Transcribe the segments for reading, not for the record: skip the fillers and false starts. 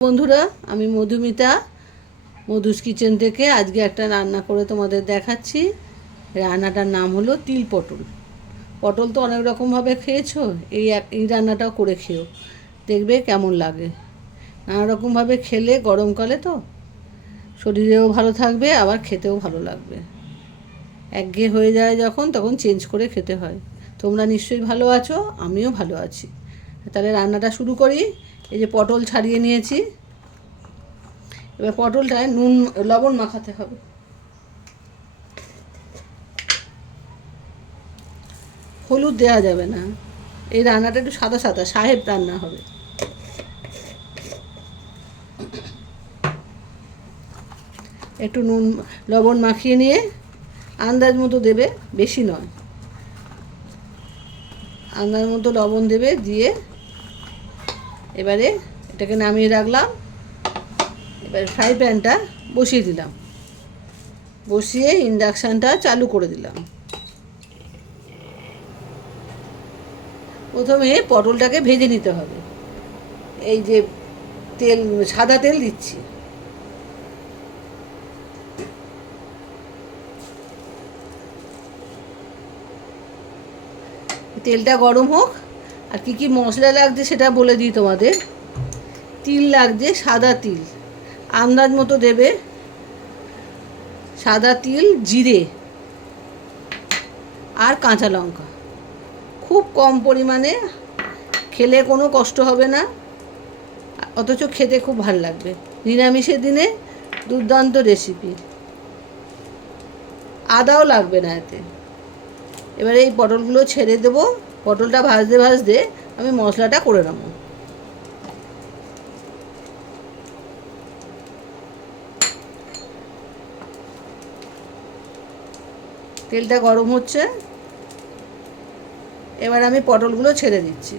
বন্ধুরা, আমি মধুমিতা মধুস কিচেন থেকে আজকে একটা রান্না করে তোমাদের দেখাচ্ছি। রান্নাটার নাম হলো তিল পটল। পটল তো অনেক রকমভাবে খেয়েছো, এই রান্নাটাও করে খেও, দেখবে কেমন লাগে। নানা রকমভাবে খেলে গরমকালে তো শরীরেও ভালো থাকবে, আবার খেতেও ভালো লাগবে। একঘেয়ে হয়ে যায় যখন, তখন চেঞ্জ করে খেতে হয়। তোমরা নিশ্চয়ই ভালো আছো, আমিও ভালো আছি। তাহলে রান্নাটা শুরু করি। এই যে পটল ছাড়িয়ে নিয়েছি, এবার পটলটায় নুন লবণ মাখাতে হবে। হলুদ দেওয়া যাবে না, এই রান্নাটা একটু সাদা সাদা সাহেব রান্না হবে। একটু নুন লবণ মাখিয়ে নিয়ে আন্দাজ মতো দেবে, বেশি নয়, আন্দাজ মতো লবণ দেবে। দিয়ে এবারে এটাকে নামিয়ে রাখলাম। এবার ফ্রাই প্যানটা বসিয়ে দিলাম, বসিয়ে ইন্ডাকশানটা চালু করে দিলাম। প্রথমে পটলটাকে ভেজে নিতে হবে। এই যে তেল, সাদা তেল দিচ্ছি। তেলটা গরম হোক। আর কি কি মশলা লাগছে সেটা বলে দিই তোমাদের। তিল লাগছে, সাদা তিল আন্দাজ মতো দেবে। সাদা তিল, জিরে আর কাঁচা লঙ্কা, খুব কম পরিমাণে, খেলে কোনো কষ্ট হবে না, অথচ খেতে খুব ভালো লাগবে। নিরামিষের দিনে দুর্দান্ত রেসিপি। আদাও লাগবে না এতে। এবারে এই পটলগুলো ছেড়ে দেবো। পটলটা ভাজতে ভাজতে আমি মশলাটা করে নেব। তেলটা গরম হচ্ছে, এবার আমি পটলগুলো ছেড়ে দিচ্ছি।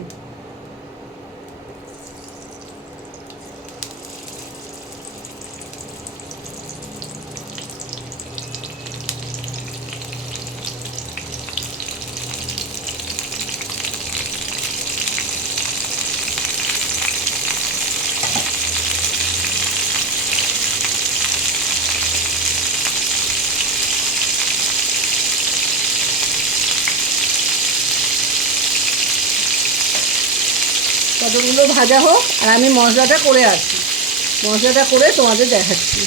পটলগুলো ভাজা হোক, আর আমি মশলাটা করে আসি। মশলাটা করে তোমাদের দেখাচ্ছি।